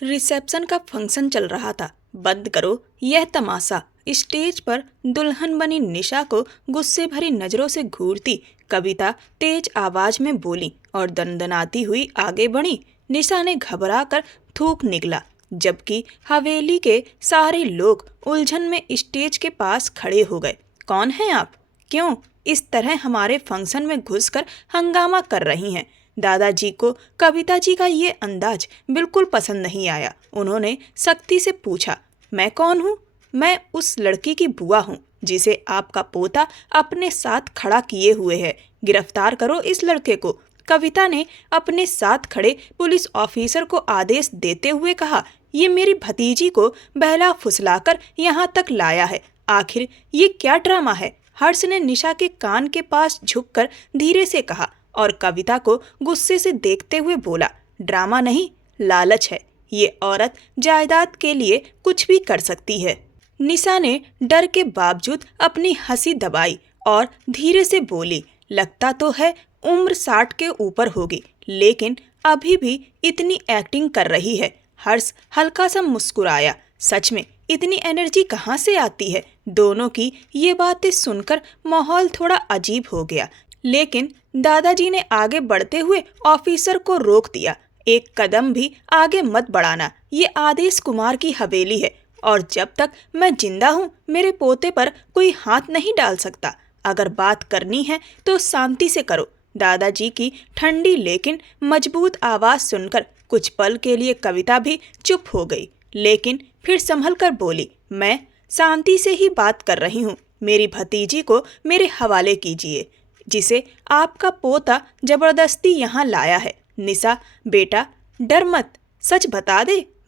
Reception का function चल रहा था। बंद करो यह तमाशा। स्टेज पर दुल्हन बनी निशा को गुस्से भरी नजरों से घूरती कविता तेज आवाज में बोली और दनदनाती हुई आगे बढ़ी। निशा ने घबरा कर थूक निकला, जबकि हवेली के सारे लोग उलझन में स्टेज के पास खड़े हो गए। कौन हैं आप? क्यों इस तरह हमारे फंक्शन में घुसकर हंगामा कर रही हैं? दादाजी को कविता जी का ये अंदाज बिल्कुल पसंद नहीं आया। उन्होंने सख्ती से पूछा, मैं कौन हूँ? मैं उस लड़की की बुआ हूँ जिसे आपका पोता अपने साथ खड़ा किए हुए है। गिरफ्तार करो इस लड़के को। कविता ने अपने साथ खड़े पुलिस ऑफिसर को आदेश देते हुए कहा, ये मेरी भतीजी को बहला फुसलाकर यहाँ तक लाया है। आखिर ये क्या ड्रामा है? हर्ष ने निशा के कान के पास झुककर धीरे से कहा और कविता को गुस्से से देखते हुए बोला, ड्रामा नहीं, लालच है। ये औरत जायदाद के लिए कुछ भी कर सकती है। निशा ने डर के बावजूद अपनी हंसी दबाई और धीरे से बोली, लगता तो है उम्र 60 के ऊपर होगी, लेकिन अभी भी इतनी एक्टिंग कर रही है। हर्ष हल्का सा मुस्कुराया। सच में इतनी एनर्जी कहाँ से आती है? दोनों की ये बातें सुनकर माहौल थोड़ा अजीब हो गया, लेकिन दादाजी ने आगे बढ़ते हुए ऑफिसर को रोक दिया। एक कदम भी आगे मत बढ़ाना, ये आदेश कुमार की हवेली है और जब तक मैं जिंदा हूँ मेरे पोते पर कोई हाथ नहीं डाल सकता। अगर बात करनी है तो शांति से करो। दादाजी की ठंडी लेकिन मजबूत आवाज सुनकर कुछ पल के लिए कविता भी चुप हो गई, लेकिन फिर संभल कर बोली, मैं शांति से ही बात कर रही हूँ। मेरी भतीजी को मेरे हवाले कीजिए, जिसे आपका पोता जबरदस्ती यहाँ लाया है। निशा बेटा, डर मत, सच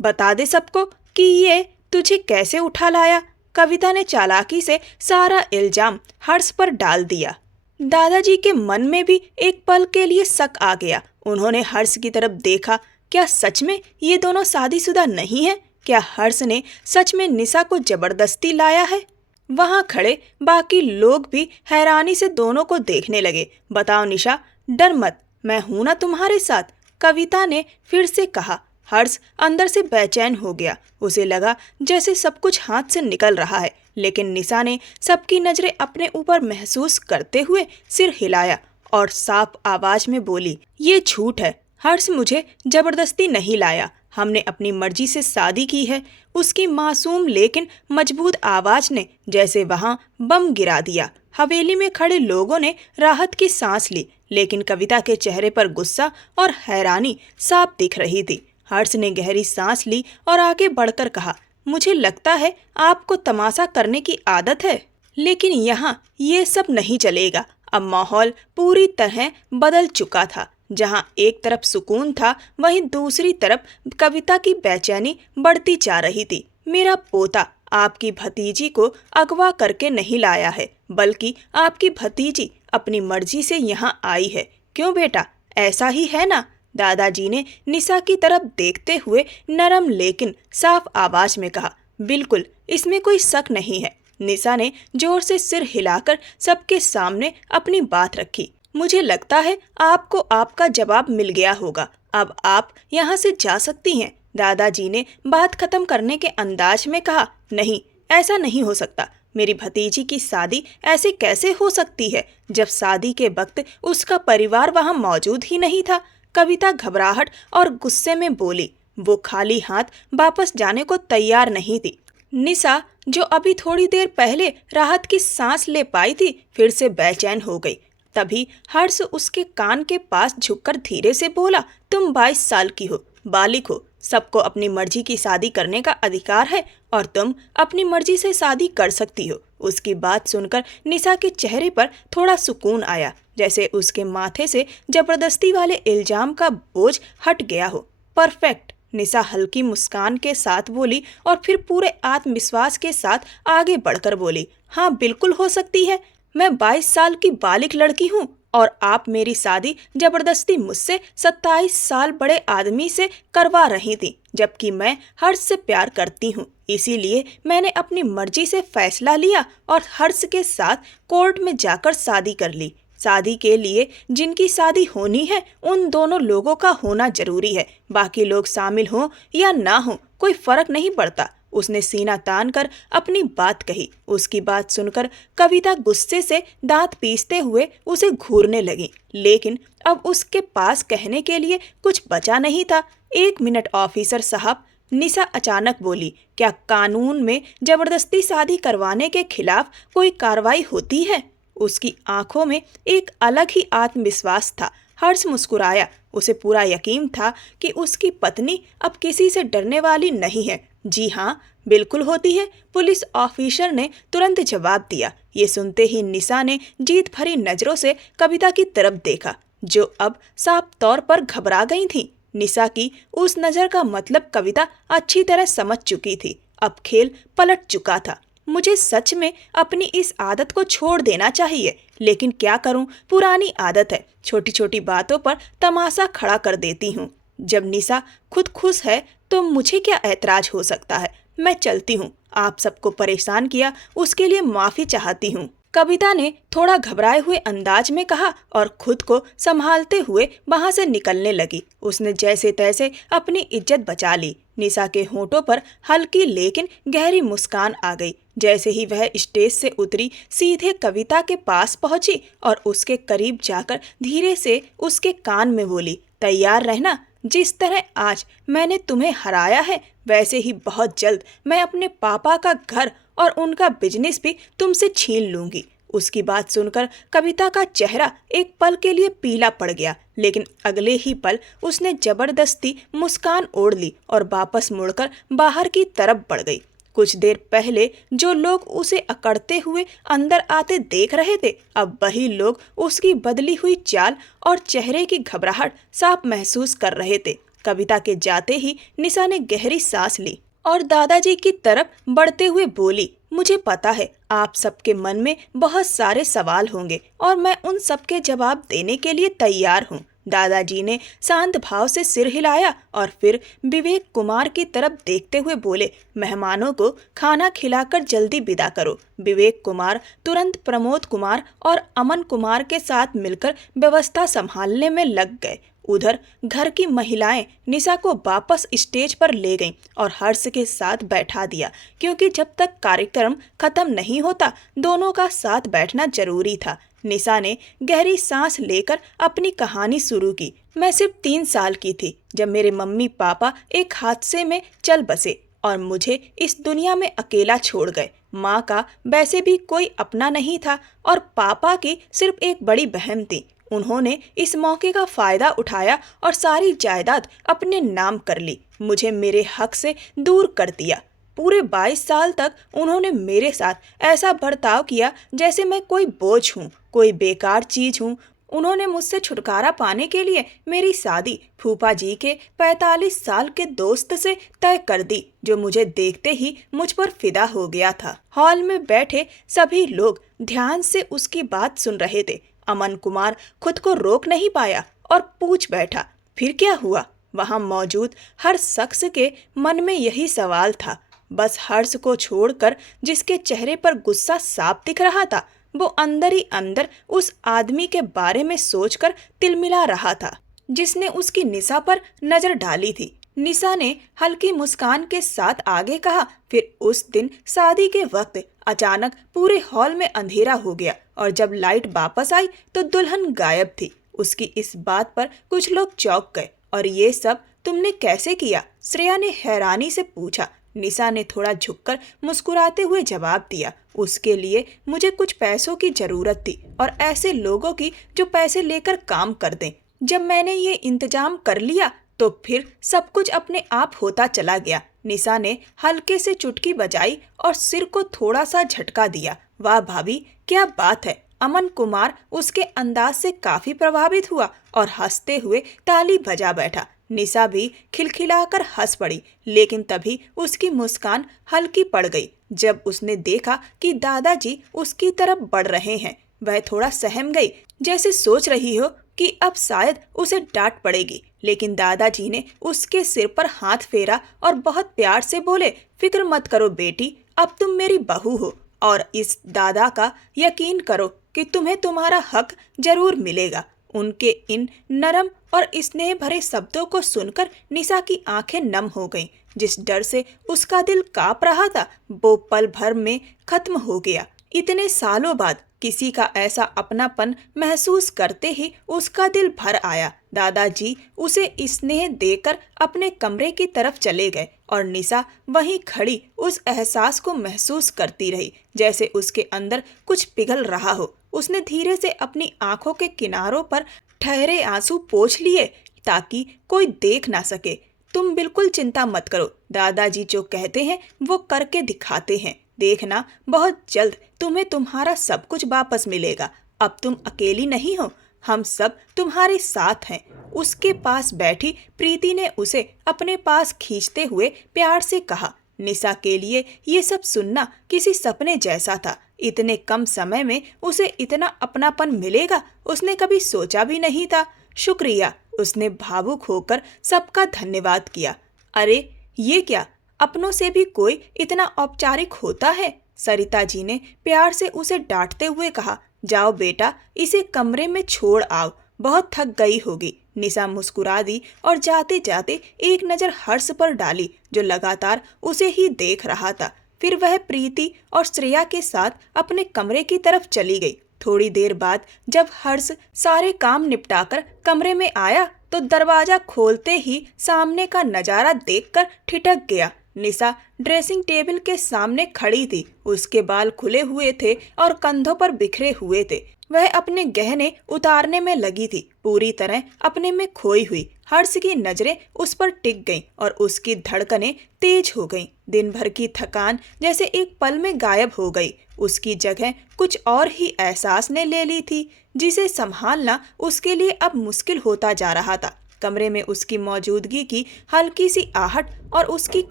बता दे सबको कि ये तुझे कैसे उठा लाया। कविता ने चालाकी से सारा इल्जाम हर्ष पर डाल दिया। दादाजी के मन में भी एक पल के लिए शक आ गया। उन्होंने हर्ष की तरफ देखा। क्या सच में ये दोनों शादीशुदा नहीं हैं? क्या हर्ष ने सच में निशा को जबरदस्ती लाया है? वहां खड़े बाकी लोग भी हैरानी से दोनों को देखने लगे। बताओ निशा, डर मत, मैं हूं ना तुम्हारे साथ, कविता ने फिर से कहा। हर्ष अंदर से बेचैन हो गया। उसे लगा जैसे सब कुछ हाथ से निकल रहा है, लेकिन निशा ने सबकी नजरें अपने ऊपर महसूस करते हुए सिर हिलाया और साफ आवाज में बोली, ये झूठ है। हर्ष मुझे जबरदस्ती नहीं लाया, हमने अपनी मर्जी से शादी की है। उसकी मासूम लेकिन मजबूत आवाज ने जैसे वहां बम गिरा दिया। हवेली में खड़े लोगों ने राहत की सांस ली, लेकिन कविता के चेहरे पर गुस्सा और हैरानी साफ दिख रही थी। हर्ष ने गहरी सांस ली और आगे बढ़कर कहा, मुझे लगता है आपको तमाशा करने की आदत है, लेकिन यहाँ ये सब नहीं चलेगा। अब माहौल पूरी तरह बदल चुका था। जहाँ एक तरफ सुकून था, वहीं दूसरी तरफ कविता की बेचैनी बढ़ती जा रही थी। मेरा पोता आपकी भतीजी को अगवा करके नहीं लाया है, बल्कि आपकी भतीजी अपनी मर्जी से यहाँ आई है। क्यों बेटा, ऐसा ही है ना? दादाजी ने निशा की तरफ देखते हुए नरम लेकिन साफ आवाज में कहा। बिल्कुल, इसमें कोई शक नहीं है। निशा ने जोर से सिर हिलाकर सबके सामने अपनी बात रखी। मुझे लगता है आपको आपका जवाब मिल गया होगा। अब आप यहाँ से जा सकती हैं। दादाजी ने बात खत्म करने के अंदाज में कहा। नहीं, ऐसा नहीं हो सकता। मेरी भतीजी की शादी ऐसे कैसे हो सकती है जब शादी के वक्त उसका परिवार वहाँ मौजूद ही नहीं था? कविता घबराहट और गुस्से में बोली। वो खाली हाथ वापस जाने को तैयार नहीं थी। निशा, जो अभी थोड़ी देर पहले राहत की सांस ले पाई थी, फिर से बेचैन हो गई। तभी हर्ष उसके कान के पास झुककर धीरे से बोला, तुम 22 साल की हो, बालिग हो, सबको अपनी मर्जी की शादी करने का अधिकार है और तुम अपनी मर्जी से शादी कर सकती हो। उसकी बात सुनकर निशा के चेहरे पर थोड़ा सुकून आया, जैसे उसके माथे से जबरदस्ती वाले इल्जाम का बोझ हट गया हो। परफेक्ट, निशा हल्की मुस्कान के साथ बोली और फिर पूरे आत्मविश्वास के साथ आगे बढ़कर बोली, हाँ बिल्कुल हो सकती है। मैं 22 साल की बालिग लड़की हूँ और आप मेरी शादी जबरदस्ती मुझसे 27 साल बड़े आदमी से करवा रही थी, जबकि मैं हर्ष से प्यार करती हूँ। इसीलिए मैंने अपनी मर्जी से फैसला लिया और हर्ष के साथ कोर्ट में जाकर शादी कर ली। शादी के लिए जिनकी शादी होनी है उन दोनों लोगों का होना जरूरी है। बाकी लोग शामिल हों या ना हो कोई फर्क नहीं पड़ता। उसने सीना तान कर अपनी बात कही। उसकी बात सुनकर कविता गुस्से से दांत पीसते हुए उसे घूरने लगी, लेकिन अब उसके पास कहने के लिए कुछ बचा नहीं था। 1 मिनट ऑफिसर साहब, निशा अचानक बोली, क्या कानून में जबरदस्ती शादी करवाने के खिलाफ कोई कार्रवाई होती है? उसकी आंखों में एक अलग ही आत्मविश्वास था। हर्ष मुस्कुराया। उसे पूरा यकीन था कि उसकी पत्नी अब किसी से डरने वाली नहीं है। जी हाँ, बिल्कुल होती है, पुलिस ऑफिसर ने तुरंत जवाब दिया। ये सुनते ही निशा ने जीत भरी नजरों से कविता की तरफ देखा, जो अब साफ तौर पर घबरा गई थी। निशा की उस नजर का मतलब कविता अच्छी तरह समझ चुकी थी। अब खेल पलट चुका था। मुझे सच में अपनी इस आदत को छोड़ देना चाहिए, लेकिन क्या करूं, पुरानी आदत है। छोटी छोटी बातों पर तमाशा खड़ा कर देती हूँ। जब निशा खुद खुश है तो मुझे क्या ऐतराज हो सकता है। मैं चलती हूँ। आप सबको परेशान किया उसके लिए माफी चाहती हूँ, कविता ने थोड़ा घबराए हुए अंदाज में कहा और खुद को संभालते हुए वहां से निकलने लगी। उसने जैसे तैसे अपनी इज्जत बचा ली। निशा के होठों पर हल्की लेकिन गहरी मुस्कान आ गई। जैसे ही वह स्टेज से उतरी, सीधे कविता के पास पहुंची और उसके करीब जाकर धीरे से उसके कान में बोली, तैयार रहना। जिस तरह आज मैंने तुम्हें हराया है, वैसे ही बहुत जल्द मैं अपने पापा का घर और उनका बिजनेस भी तुमसे छीन लूंगी। उसकी बात सुनकर कविता का चेहरा एक पल के लिए पीला पड़ गया, लेकिन अगले ही पल उसने जबरदस्ती मुस्कान ओढ़ ली और वापस मुड़कर बाहर की तरफ बढ़ गई। कुछ देर पहले जो लोग उसे अकड़ते हुए अंदर आते देख रहे थे, अब वही लोग उसकी बदली हुई चाल और चेहरे की घबराहट साफ महसूस कर रहे थे। कविता के जाते ही निशा ने गहरी सांस ली और दादाजी की तरफ बढ़ते हुए बोली, मुझे पता है आप सबके मन में बहुत सारे सवाल होंगे और मैं उन सबके जवाब देने के लिए तैयार हूँ। दादाजी ने शांत भाव से सिर हिलाया और फिर विवेक कुमार की तरफ देखते हुए बोले, मेहमानों को खाना खिलाकर जल्दी विदा करो। विवेक कुमार तुरंत प्रमोद कुमार और अमन कुमार के साथ मिलकर व्यवस्था संभालने में लग गए। उधर घर की महिलाएं निशा को वापस स्टेज पर ले गईं और हर्ष के साथ बैठा दिया, क्योंकि जब तक कार्यक्रम खत्म नहीं होता दोनों का साथ बैठना जरूरी था। निशा ने गहरी सांस लेकर अपनी कहानी शुरू की। मैं सिर्फ 3 साल की थी जब मेरे मम्मी पापा एक हादसे में चल बसे और मुझे इस दुनिया में अकेला छोड़ गए। माँ का वैसे भी कोई अपना नहीं था और पापा की सिर्फ एक बड़ी बहन थी। उन्होंने इस मौके का फायदा उठाया और सारी जायदाद अपने नाम कर ली। मुझे मेरे हक से दूर कर दिया। पूरे 22 साल तक उन्होंने मेरे साथ ऐसा बर्ताव किया जैसे मैं कोई बोझ हूँ, कोई बेकार चीज हूँ। उन्होंने मुझसे छुटकारा पाने के लिए मेरी शादी फूफा जी के 45 साल के दोस्त से तय कर दी, जो मुझे देखते ही मुझ पर फिदा हो गया था। हॉल में बैठे सभी लोग ध्यान से उसकी बात सुन रहे थे। अमन कुमार खुद को रोक नहीं पाया और पूछ बैठा, फिर क्या हुआ? वहां मौजूद हर शख्स के मन में यही सवाल था। बस हर्ष को छोड़कर, जिसके चेहरे पर गुस्सा साफ दिख रहा था, वो अंदर ही अंदर उस आदमी के बारे में सोचकर तिलमिला रहा था जिसने उसकी निशा पर नजर डाली थी। निशा ने हल्की मुस्कान के साथ आगे कहा, फिर उस दिन शादी के वक्त अचानक पूरे हॉल में अंधेरा हो गया और जब लाइट वापस आई तो दुल्हन गायब थी। उसकी इस बात पर कुछ लोग चौंक गए। और ये सब तुमने कैसे किया? श्रेया ने हैरानी से पूछा। निशा ने थोड़ा झुककर मुस्कुराते हुए जवाब दिया, उसके लिए मुझे कुछ पैसों की जरूरत थी और ऐसे लोगों की जो पैसे लेकर काम कर दें। जब मैंने ये इंतजाम कर लिया तो फिर सब कुछ अपने आप होता चला गया। निशा ने हल्के से चुटकी बजाई और सिर को थोड़ा सा झटका दिया। वाह भाभी, क्या बात है। अमन कुमार उसके अंदाज से काफी प्रभावित हुआ और हंसते हुए ताली बजा बैठा। निशा भी खिलखिलाकर हंस पड़ी, लेकिन तभी उसकी मुस्कान हल्की पड़ गई जब उसने देखा कि दादाजी उसकी तरफ बढ़ रहे हैं। वह थोड़ा सहम गई, जैसे सोच रही हो कि अब शायद उसे डांट पड़ेगी, लेकिन दादाजी ने उसके सिर पर हाथ फेरा और बहुत प्यार से बोले, फिक्र मत करो बेटी, अब तुम मेरी बहू हो और इस दादा का यकीन करो कि तुम्हें तुम्हारा हक जरूर मिलेगा। उनके इन नरम और स्नेह भरे शब्दों को सुनकर निशा की आंखें नम हो गईं। जिस डर से उसका दिल कांप रहा था वो पल भर में खत्म हो गया। इतने सालों बाद किसी का ऐसा अपनापन महसूस करते ही उसका दिल भर आया। दादाजी उसे स्नेह देकर अपने कमरे की तरफ चले गए और निशा वहीं खड़ी उस एहसास को महसूस करती रही जैसे उसके अंदर कुछ पिघल रहा हो। उसने धीरे से अपनी आंखों के किनारों पर ठहरे आंसू पोंछ लिए ताकि कोई देख ना सके। तुम बिल्कुल चिंता मत करो, दादाजी जो कहते हैं वो करके दिखाते हैं। देखना, बहुत जल्द तुम्हें तुम्हारा सब कुछ वापस मिलेगा। अब तुम अकेली नहीं हो, हम सब तुम्हारे साथ हैं। उसके पास बैठी प्रीति ने उसे अपने पास खींचते हुए प्यार से कहा। निशा के लिए ये सब सुनना किसी सपने जैसा था। इतने कम समय में उसे इतना अपनापन मिलेगा उसने कभी सोचा भी नहीं था। शुक्रिया, उसने भावुक होकर सबका धन्यवाद किया। अरे ये क्या, अपनों से भी कोई इतना औपचारिक होता है? सरिता जी ने प्यार से उसे डांटते हुए कहा। जाओ बेटा, इसे कमरे में छोड़ आओ, बहुत थक गई होगी। निशा मुस्कुरा दी और जाते जाते एक नज़र हर्ष पर डाली जो लगातार उसे ही देख रहा था। फिर वह प्रीति और श्रेया के साथ अपने कमरे की तरफ चली गई। थोड़ी देर बाद जब हर्ष सारे काम निपटाकर कमरे में आया तो दरवाजा खोलते ही सामने का नजारा देखकर ठिठक गया। निशा ड्रेसिंग टेबल के सामने खड़ी थी। उसके बाल खुले हुए थे और कंधों पर बिखरे हुए थे। वह अपने गहने उतारने में लगी थी, पूरी तरह अपने में खोई हुई। हर्ष की नजरें उस पर टिक गईं और उसकी धड़कनें तेज हो गईं। दिन भर की थकान जैसे एक पल में गायब हो गई। उसकी जगह कुछ और ही एहसास ने ले ली थी जिसे संभालना उसके लिए अब मुश्किल होता जा रहा था। कमरे में उसकी मौजूदगी की हल्की सी आहट और उसकी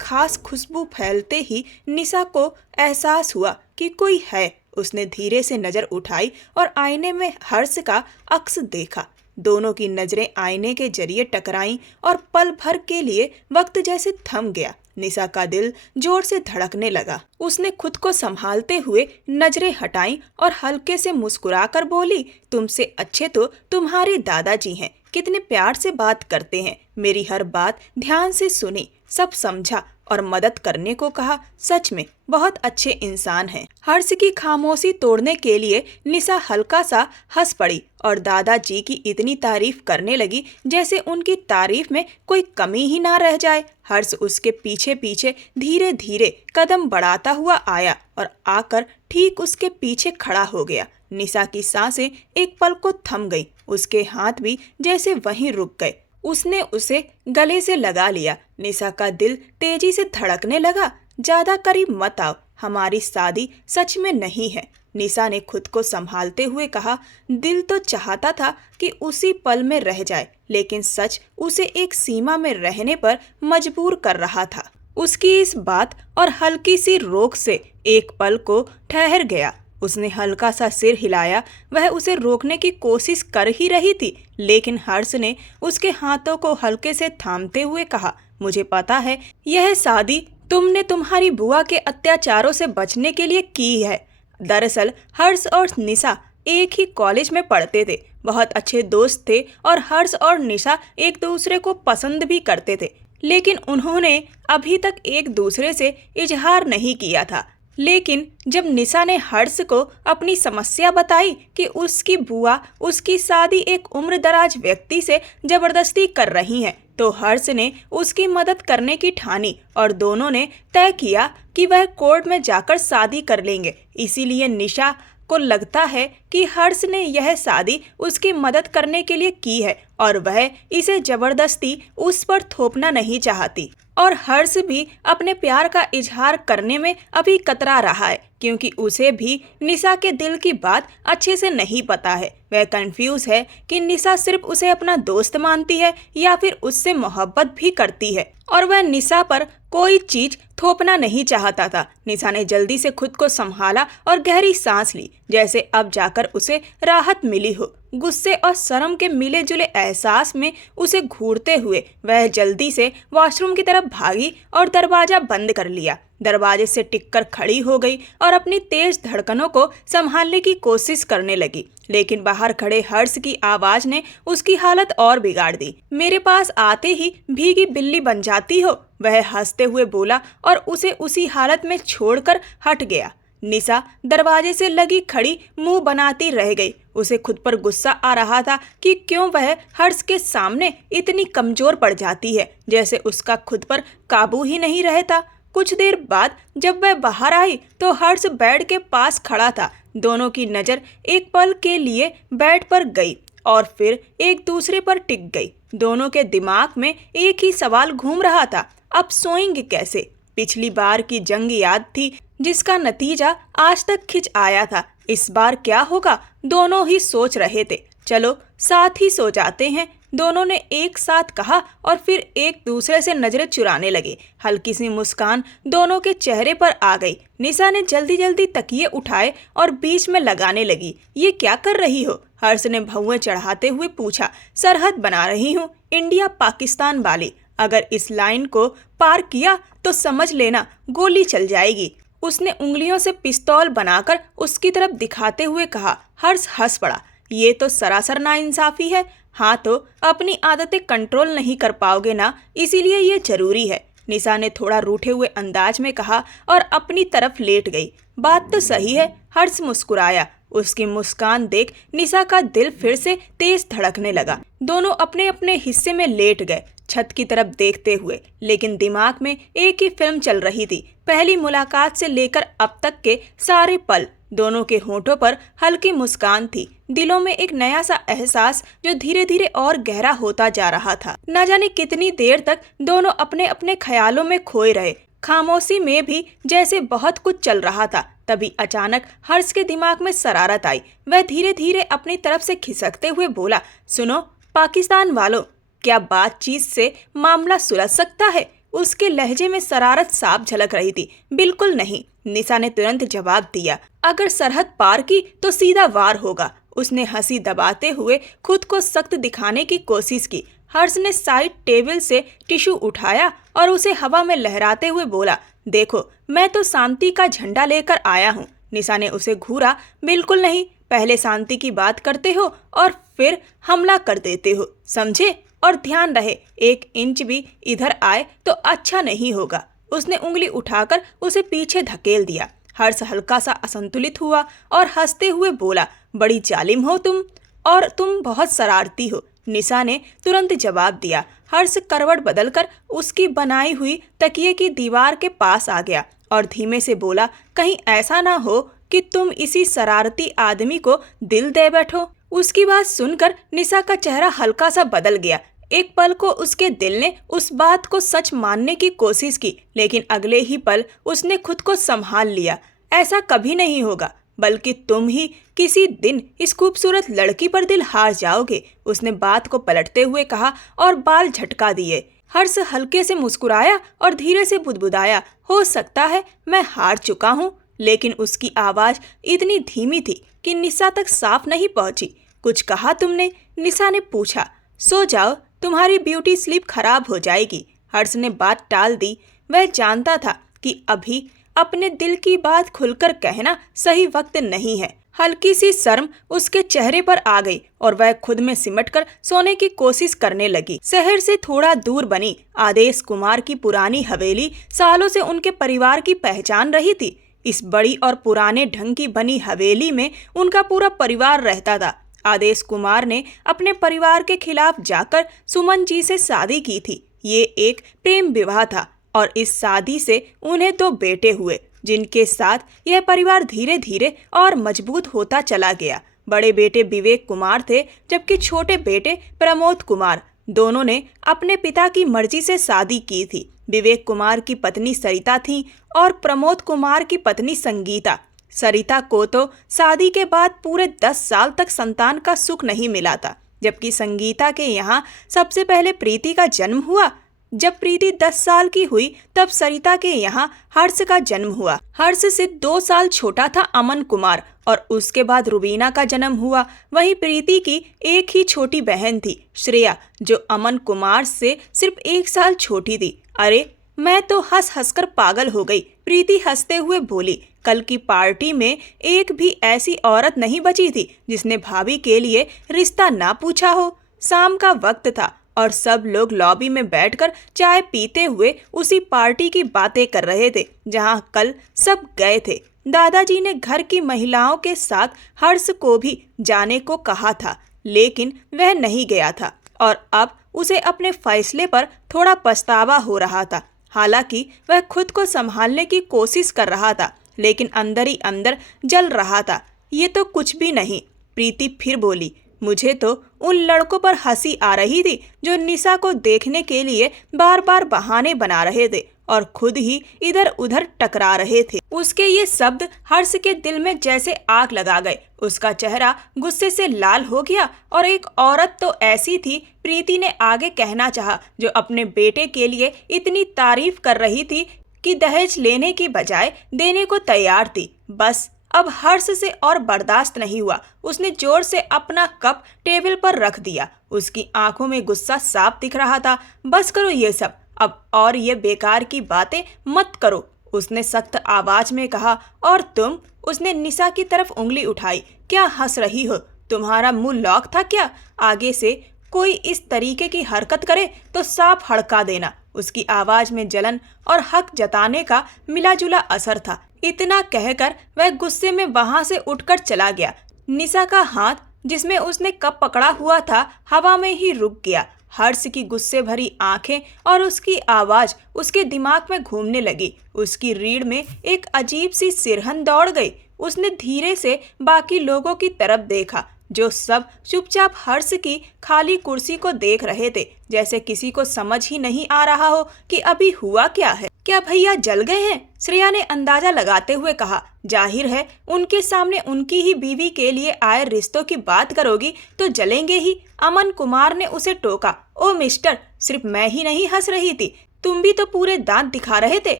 खास खुशबू फैलते ही निशा को एहसास हुआ कि कोई है। उसने धीरे से नजर उठाई और आईने में हर्ष का अक्स देखा। दोनों की नजरें आईने के जरिए टकराईं और पल भर के लिए वक्त जैसे थम गया। निशा का दिल जोर से धड़कने लगा। उसने खुद को संभालते हुए नजरें हटाईं और हल्के से मुस्कुराकर बोली, तुमसे अच्छे तो तुम्हारे दादाजी हैं, कितने प्यार से बात करते हैं। मेरी हर बात ध्यान से सुनी, सब समझा और मदद करने को कहा। सच में बहुत अच्छे इंसान हैं। हर्ष की खामोशी तोड़ने के लिए निशा हल्का सा हंस पड़ी और दादाजी की इतनी तारीफ करने लगी जैसे उनकी तारीफ में कोई कमी ही ना रह जाए। हर्ष उसके पीछे पीछे धीरे धीरे कदम बढ़ाता हुआ आया और आकर ठीक उसके पीछे खड़ा हो गया। निशा की सांसें एक पल को थम गई, उसके हाथ भी जैसे वहीं रुक गए। उसने उसे गले से लगा लिया। निशा का दिल तेजी से धड़कने लगा। ज्यादा करीब मत आओ, हमारी शादी सच में नहीं है, निशा ने खुद को संभालते हुए कहा। दिल तो चाहता था कि उसी पल में रह जाए, लेकिन सच उसे एक सीमा में रहने पर मजबूर कर रहा था। उसकी इस बात और हल्की सी रोक से एक पल को ठहर गया। उसने हल्का सा सिर हिलाया। वह उसे रोकने की कोशिश कर ही रही थी, लेकिन हर्ष ने उसके हाथों को हल्के से थामते हुए कहा, मुझे पता है यह शादी तुमने तुम्हारी बुआ के अत्याचारों से बचने के लिए की है। दरअसल हर्ष और निशा एक ही कॉलेज में पढ़ते थे, बहुत अच्छे दोस्त थे और हर्ष और निशा एक दूसरे को पसंद भी करते थे, लेकिन उन्होंने अभी तक एक दूसरे से इजहार नहीं किया था। लेकिन जब निशा ने हर्ष को अपनी समस्या बताई कि उसकी बुआ उसकी शादी एक उम्रदराज व्यक्ति से जबरदस्ती कर रही हैं, तो हर्ष ने उसकी मदद करने की ठानी और दोनों ने तय किया कि वह कोर्ट में जाकर शादी कर लेंगे। इसीलिए निशा को लगता है कि हर्ष ने यह शादी उसकी मदद करने के लिए की है और वह इसे जबरदस्ती उस पर थोपना नहीं चाहती। और हर्ष भी अपने प्यार का इजहार करने में अभी कतरा रहा है, क्योंकि उसे भी निशा के दिल की बात अच्छे से नहीं पता है। वह कंफ्यूज है कि निशा सिर्फ उसे अपना दोस्त मानती है या फिर उससे मोहब्बत भी करती है, और वह निशा पर कोई चीज थोपना नहीं चाहता था। निशा ने जल्दी से खुद को संभाला और गहरी सांस ली, जैसे अब जाकर उसे राहत मिली हो। गुस्से और शर्म के मिले जुले एहसास में उसे घूरते हुए वह जल्दी से वॉशरूम की तरफ भागी और दरवाजा बंद कर लिया। दरवाजे से टिककर खड़ी हो गई और अपनी तेज धड़कनों को संभालने की कोशिश करने लगी, लेकिन बाहर खड़े हर्ष की आवाज ने उसकी हालत और बिगाड़ दी। मेरे पास आते ही भीगी बिल्ली बन जाती हो, वह हंसते हुए बोला और उसे उसी हालत में छोड़कर हट गया। निशा दरवाजे से लगी खड़ी मुंह बनाती रह गई। उसे खुद पर गुस्सा आ रहा था कि क्यों वह हर्ष के सामने इतनी कमजोर पड़ जाती है, जैसे उसका खुद पर काबू ही नहीं रहता। कुछ देर बाद जब वह बाहर आई तो हर्ष बेड के पास खड़ा था। दोनों की नज़र एक पल के लिए बेड पर गई और फिर एक दूसरे पर टिक गई। दोनों के दिमाग में एक ही सवाल घूम रहा था, अब सोएंगे कैसे। पिछली बार की जंग याद थी जिसका नतीजा आज तक खिंच आया था। इस बार क्या होगा, दोनों ही सोच रहे थे। चलो साथ ही सो जाते हैं, दोनों ने एक साथ कहा और फिर एक दूसरे से नजरें चुराने लगे। हल्की सी मुस्कान दोनों के चेहरे पर आ गई। निशा ने जल्दी जल्दी तकिए उठाए और बीच में लगाने लगी। ये क्या कर रही हो? हर्ष ने भौंवे चढ़ाते हुए पूछा। सरहद बना रही हूँ, इंडिया पाकिस्तान वाली। अगर इस लाइन को पार किया तो समझ लेना गोली चल जाएगी। उसने उंगलियों से पिस्तौल बनाकर उसकी तरफ दिखाते हुए कहा। हर्ष हंस पड़ा। ये तो सरासर नाइंसाफी है। हाँ तो अपनी आदतें कंट्रोल नहीं कर पाओगे ना, इसीलिए ये जरूरी है, निशा ने थोड़ा रूठे हुए अंदाज में कहा और अपनी तरफ लेट गई। बात तो सही है, हर्ष मुस्कुराया। उसकी मुस्कान देख निशा का दिल फिर से तेज धड़कने लगा। दोनों अपने अपने हिस्से में लेट गए, छत की तरफ देखते हुए, लेकिन दिमाग में एक ही फिल्म चल रही थी। पहली मुलाकात से लेकर अब तक के सारे पल। दोनों के होठों पर हल्की मुस्कान थी, दिलों में एक नया सा एहसास जो धीरे धीरे और गहरा होता जा रहा था। न जाने कितनी देर तक दोनों अपने अपने ख्यालों में खोए रहे। खामोशी में भी जैसे बहुत कुछ चल रहा था। तभी अचानक हर्ष के दिमाग में शरारत आई। वह धीरे धीरे अपनी तरफ से खिसकते हुए बोला, सुनो पाकिस्तान वालों, क्या बातचीत से मामला सुलझ सकता है? उसके लहजे में शरारत साफ झलक रही थी। बिल्कुल नहीं, निशा ने तुरंत जवाब दिया। अगर सरहद पार की तो सीधा वार होगा। उसने हंसी दबाते हुए खुद को सख्त दिखाने की कोशिश की। हर्ष ने साइड टेबल से टिश्यू उठाया और उसे हवा में लहराते हुए बोला, देखो मैं तो शांति का झंडा लेकर आया हूँ। निशा ने उसे घूरा। बिल्कुल नहीं, पहले शांति की बात करते हो और फिर हमला कर देते हो, समझे? और ध्यान रहे, 1 इंच भी इधर आए तो अच्छा नहीं होगा। उसने उंगली उठाकर उसे पीछे धकेल दिया। हर्ष हल्का सा असंतुलित हुआ और हंसते हुए बोला, बड़ी जालिम हो तुम, और तुम बहुत शरारती हो। निशा ने तुरंत जवाब दिया। हर्ष करवट बदलकर उसकी बनाई हुई तकिए की दीवार के पास आ गया और धीमे से बोला, कहीं ऐसा ना हो कि तुम इसी शरारती आदमी को दिल दे बैठो। उसकी बात सुनकर निशा का चेहरा हल्का सा बदल गया। एक पल को उसके दिल ने उस बात को सच मानने की कोशिश की, लेकिन अगले ही पल उसने खुद को संभाल लिया। ऐसा कभी नहीं होगा, बल्कि तुम ही किसी दिन इस खूबसूरत लड़की पर दिल हार जाओगे। उसने बात को पलटते हुए कहा और बाल झटका दिए। हर्ष हल्के से मुस्कुराया और धीरे से बुदबुदाया, हो सकता है मैं हार चुका हूँ। लेकिन उसकी आवाज इतनी धीमी थी कि निशा तक साफ नहीं पहुंची। कुछ कहा तुमने? निशा ने पूछा। सो जाओ, तुम्हारी ब्यूटी स्लीप खराब हो जाएगी। हर्ष ने बात टाल दी। वह जानता था कि अभी अपने दिल की बात खुलकर कहना सही वक्त नहीं है। हल्की सी शर्म उसके चेहरे पर आ गई और वह खुद में सिमटकर सोने की कोशिश करने लगी। शहर से थोड़ा दूर बनी आदेश कुमार की पुरानी हवेली सालों से उनके परिवार की पहचान रही थी। इस बड़ी और पुराने ढंग की बनी हवेली में उनका पूरा परिवार रहता था। आदेश कुमार ने अपने परिवार के खिलाफ जाकर सुमन जी से शादी की थी। ये एक प्रेम विवाह था और इस शादी से उन्हें 2 बेटे हुए, जिनके साथ यह परिवार धीरे धीरे और मजबूत होता चला गया। बड़े बेटे विवेक कुमार थे, जबकि छोटे बेटे प्रमोद कुमार। दोनों ने अपने पिता की मर्जी से शादी की थी। विवेक कुमार की पत्नी सरिता थी और प्रमोद कुमार की पत्नी संगीता। सरिता को तो शादी के बाद पूरे 10 साल तक संतान का सुख नहीं मिला था, जबकि संगीता के यहाँ सबसे पहले प्रीति का जन्म हुआ। जब प्रीति 10 साल की हुई तब सरिता के यहाँ हर्ष का जन्म हुआ। हर्ष से 2 साल छोटा था अमन कुमार और उसके बाद रुबीना का जन्म हुआ। वहीं प्रीति की एक ही छोटी बहन थी, श्रेया, जो अमन कुमार से सिर्फ 1 साल छोटी थी। अरे मैं तो हंस हंस कर पागल हो गई। प्रीति हंसते हुए बोली, कल की पार्टी में एक भी ऐसी औरत नहीं बची थी जिसने भाभी के लिए रिश्ता ना पूछा हो। शाम का वक्त था और सब लोग लॉबी में बैठकर चाय पीते हुए उसी पार्टी की बातें कर रहे थे जहां कल सब गए थे। दादाजी ने घर की महिलाओं के साथ हर्ष को भी जाने को कहा था, लेकिन वह नहीं गया था और अब उसे अपने फैसले पर थोड़ा पछतावा हो रहा था। हालांकि वह खुद को संभालने की कोशिश कर रहा था, लेकिन अंदर ही अंदर जल रहा था। ये तो कुछ भी नहीं। प्रीति फिर बोली, मुझे तो उन लड़कों पर हंसी आ रही थी जो निशा को देखने के लिए बार बार बहाने बना रहे थे और खुद ही इधर उधर टकरा रहे थे। उसके ये शब्द हर्ष के दिल में जैसे आग लगा गए। उसका चेहरा गुस्से से लाल हो गया और एक औरत तो ऐसी थी, प्रीति ने आगे कहना चाहा, जो अपने बेटे के लिए इतनी तारीफ कर रही थी कि दहेज लेने की बजाय देने को तैयार थी। बस अब हर्ष से और बर्दाश्त नहीं हुआ। उसने जोर से अपना कप टेबल पर रख दिया। उसकी आंखों में गुस्सा साफ दिख रहा था। बस करो ये सब, अब और ये बेकार की बातें मत करो, उसने सख्त आवाज में कहा। और तुम? उसने निशा की तरफ उंगली उठाई। क्या हंस रही हो? तुम्हारा मुंह लॉक था क्या? आगे से कोई इस तरीके की हरकत करे तो साफ हड़का देना। उसकी आवाज में जलन और हक जताने का मिलाजुला असर था। इतना कहकर वह गुस्से में वहां से उठकर चला गया। निशा का हाथ जिसमें उसने कप पकड़ा हुआ था हवा में ही रुक गया। हर्ष की गुस्से भरी आंखें और उसकी आवाज उसके दिमाग में घूमने लगी। उसकी रीढ़ में एक अजीब सी सिरहन दौड़ गई। उसने धीरे से बाकी लोगों की तरफ देखा, जो सब चुपचाप हर्ष की खाली कुर्सी को देख रहे थे, जैसे किसी को समझ ही नहीं आ रहा हो कि अभी हुआ क्या है। क्या भैया जल गए हैं? श्रेया ने अंदाजा लगाते हुए कहा। जाहिर है उनके सामने उनकी ही बीवी के लिए आए रिश्तों की बात करोगी तो जलेंगे ही। अमन कुमार ने उसे टोका। ओ मिस्टर, सिर्फ मैं ही नहीं हंस रही थी, तुम भी तो पूरे दांत दिखा रहे थे।